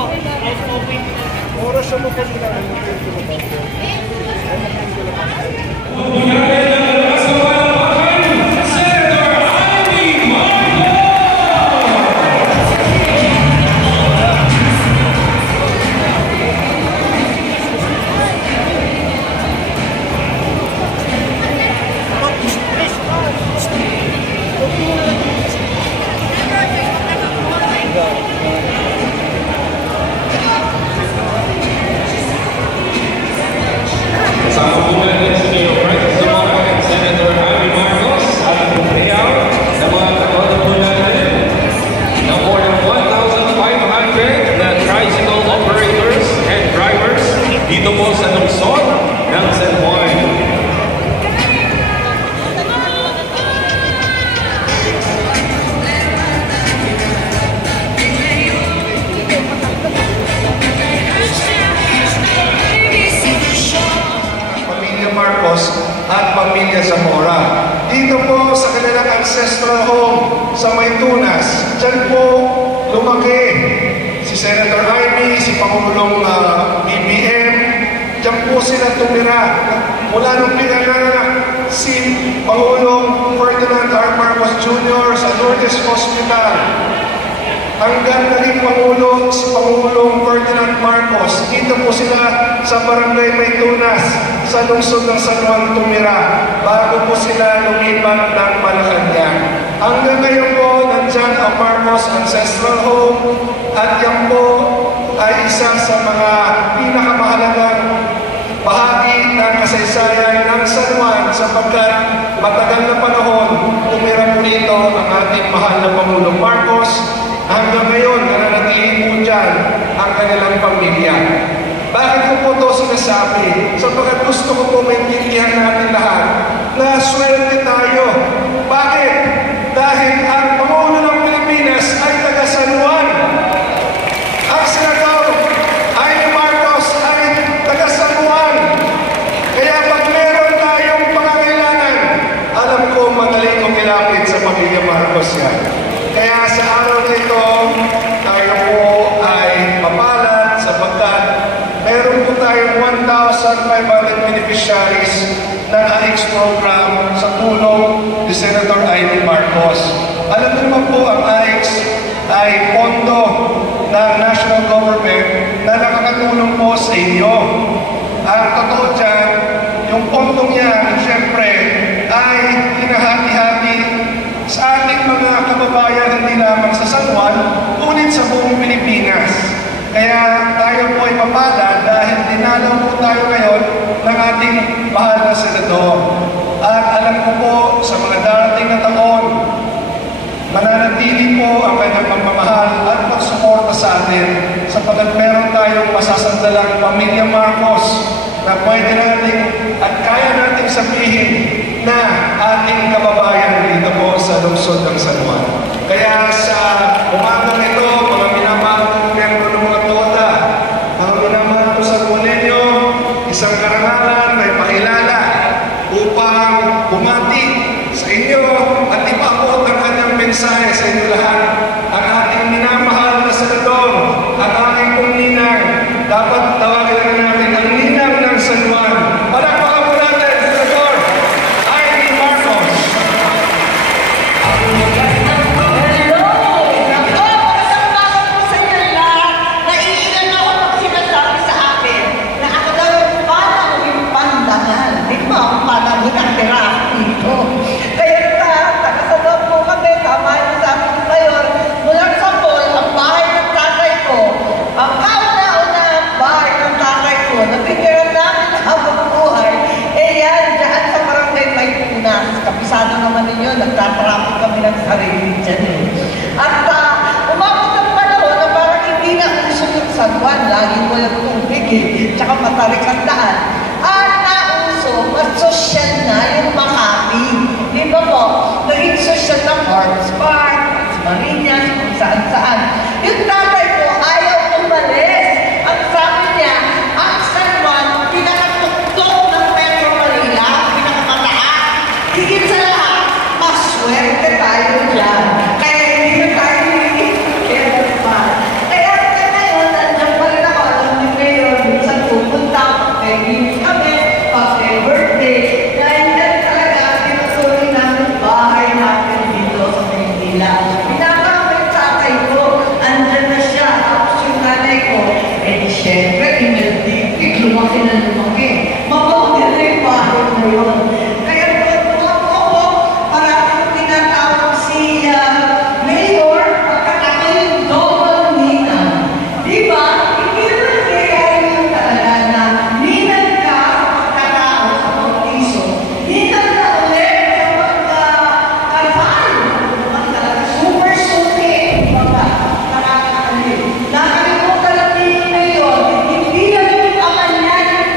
Oras sa mga kanila. at pamilya Zamora. Dito po sa kanilang ancestral home sa Maytunas, dyan po lumaki si Senator Ivy, si Pangulong BBM, dyan po sila tumira. Mula nung pinanganak si Pangulong Ferdinand R. Marcos Jr. sa Lourdes Hospital, hanggang naging Pangulo si Pangulong Ferdinand Marcos, dito po sila sa Barangay Maytunas, sa lungsod ng San Juan tumira, bago po sila lumipat ng Malacanang. Hanggang ngayon po, nandyan ang Marcos Ancestral Home, at yan po ay isa sa mga pinakamahalagang bahagi ng kasaysayan ng San Juan, sapagkat matagal na panahon tumira po rito ang ating mahal na Pangulong Marcos. Hanggang ngayon, nananatili po dyan ang kanilang pamilya. Bakit ko po ito sinasabi? Sapagkat gusto ko po maintindihan natin lahat na swerte tayo. Bakit? Dahil ang Pangulo ng Pilipinas ay taga San Juan. Ang Senador Amy Marcos ay taga San Juan. Kaya pag meron tayong pangangailangan, alam ko madali kong ilapit sa pamilya Marcos yan. Kaya sa araw na ito, tayo po ay mapalad sapagkat meron po tayong 1,500 beneficiaries ng AIX program sa tulong ni Senator Amy Marcos. Alam niyo naman po, ang AIX ay pondo ng national government na nakakatulong po sa inyo. Ang totoo dyan, yung pondong yan, siyempre, ay hinahati-hati sa ating mga kababayan, hindi lamang sa San Juan, ngunit sa buong Pilipinas. Kaya tayo po ay mapalad dahil dinalaw po tayo ngayon ng ating mahal na senador. At alam ko po, sa mga darating na taon, mananatili po ang kanyang pagmamahal at pagsuporta sa atin, sapagkat meron tayong masasandalang pamilya Marcos na pwede natin at kaya natin sabihin na ating kababayan dito po sa lungsod ng San Juan. Kaya sa umagang ito, mga minamahal kong membro ng mga TODA, mga minamahal ko sa Punenyo, isang karangalan na ipakilala upang bumati sa inyo at ipaabot ang kanyang mensahe sa inyo lahat. Ang ating minamahal na senador at aking pong ninang, dapat tawagin na natin ang ninang ng San Juan. Palakpakan po natin, Senador Amy Marcos. Kapisado naman ninyo, nagtatrapik kami ng sarili dyan eh. At umabot ang panahon na parang hindi na uso yung San Juan, laging walang tubig eh, tsaka matarik ang daan. At nauso, mas sosyal na yung Makati. Di ba po? Naging sosyal na Arts Park, Arts Marinas, kung saan-saan. Yung tatay ko ayaw umalis. Ang sabi niya, ang San Juan, pinakatuktok ng Metro Manila, pinakamataas. Higit sa lahat, maswerte tayo dyan. Kaya hindi na tayo higit. Kaya ngayon, nandito lumaki na lumaki. Mabuti na yung bahay na yun. Kaya tuwa po ako, maraming tinatawag si Mayor, pagkat ako yung double Nina. Di ba? Hindi na nangyayari yung talaga na ninag ka pagkatao sa pagpiso. Ninag na ulit kapag kapal. Super suki. Baka nakakali. Nakalimutan lang ninyo na yun. Hindi lang yung ama niya yung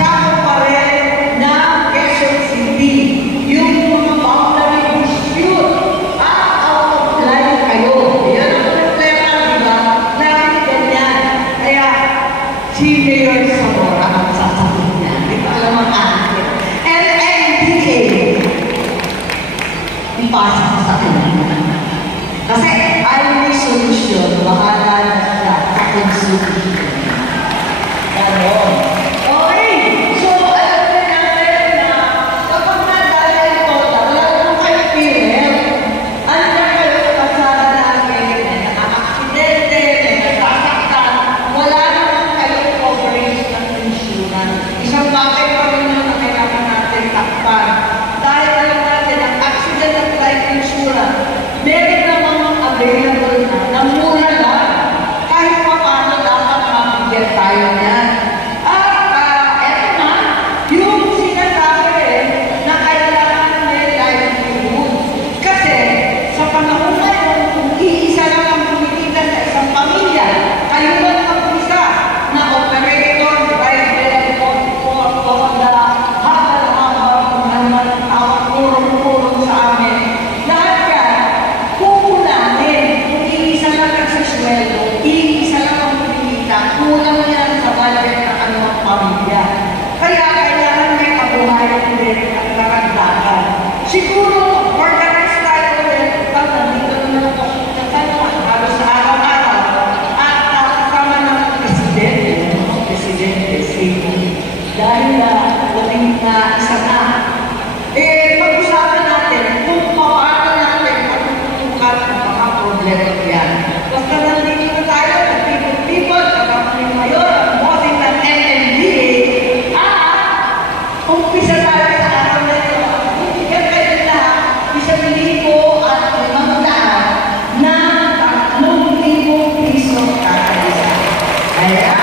nagsama pa rin ng Quezon City. Yung mga boundary dispute, out of line kayo. Yan ang problema, di ba? Lagi ganyan. Kaya, si Mayor Zamora ang sasabihin niya. Di ba alam ang akin? And NDA, ipasa ko sa kanya. Kasi ayaw may solusyon, bahala na siya sa consumption. Ganon. Okay, so alam na natin na kapag nadala ito, wala naman kayo PhilHealth. Andiyan kayo sa kasara namin, may nakakaksidente, may nasasaktan, wala naman kayo coverage ng insurance. Isang bagay pa rin na kailangan natin takpan. Dahil alam natin, ang accident of life insurance, meron namang available na mura lang. Kahit pa paano dapat mabigyan tayo niyan. At eto na, yung sinasabi na kailangan may livelihood. Kasi sa panahon ngayon, kung iisa lang ang kumikita sa isang pamilya, kayo lang mag-isa na operator, driver, habal-habal, kung ano man ang tawag, kurong-kurong sa amin. Lahat yan, kukunahin. Kung iisa lang nagsasweldo, iisa lang ang kumikita, kulang yan sa budget ng anumang pamilya. Kaya kailangan may kabuhayan din at karagdagan. Siguro, organized tayo ulit, nandito naman ako sa tanong, halos sa araw-araw, at kasama ng presidente, dahil uling na isa na. Pag-usapan natin kung paano natin pagtutukan ang mga problema yan. Basta nandito na tayo, people, kakamuling mayor, ang bossing ng NMDA, umpisa tayo sa araw na ito. Bigyan kayo na 1,500 na 3,000 piso kada isa. Ayan.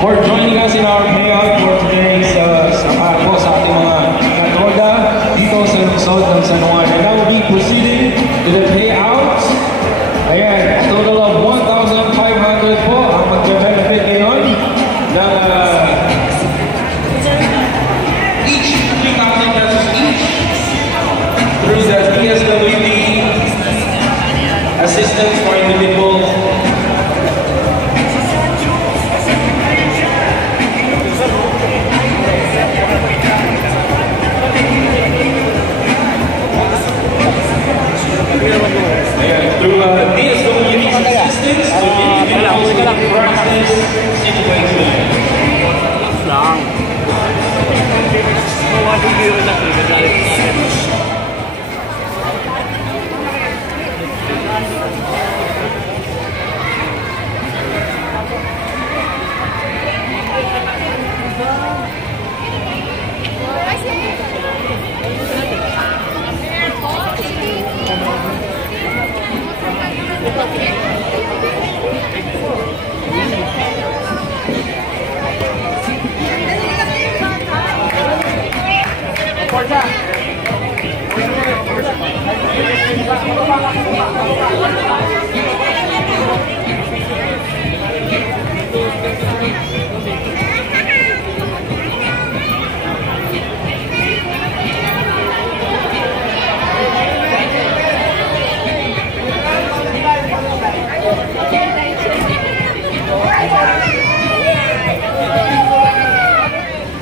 for joining us in our payout for today's po sa ating mga katoda dito sa Lungsod ng San Juan. And now we'll be proceeding to the payouts. Ayan, a total of 1,500 po ang mag-benefit ngayon ng each 3,000 pesos each through the PSWD assistance for individuals. Through DSWD assistance to individuals with crisis situation.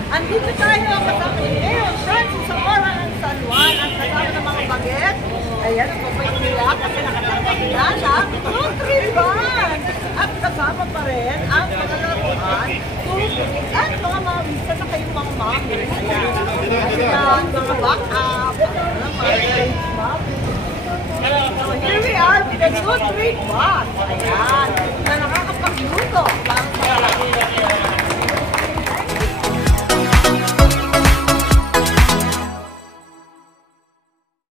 Andito tayo kasama ni Mayor Francis Zamora ng San Juan at kasama ng mga baget. Ayan, ang papay nila kasi nakatanggap nila ng Nutri Band. At kasama pa rin ang mga laruan at mga mawisa na kayong mga mami. Ayan, at mga back-up, So here we are with the Nutri Band. Ayan.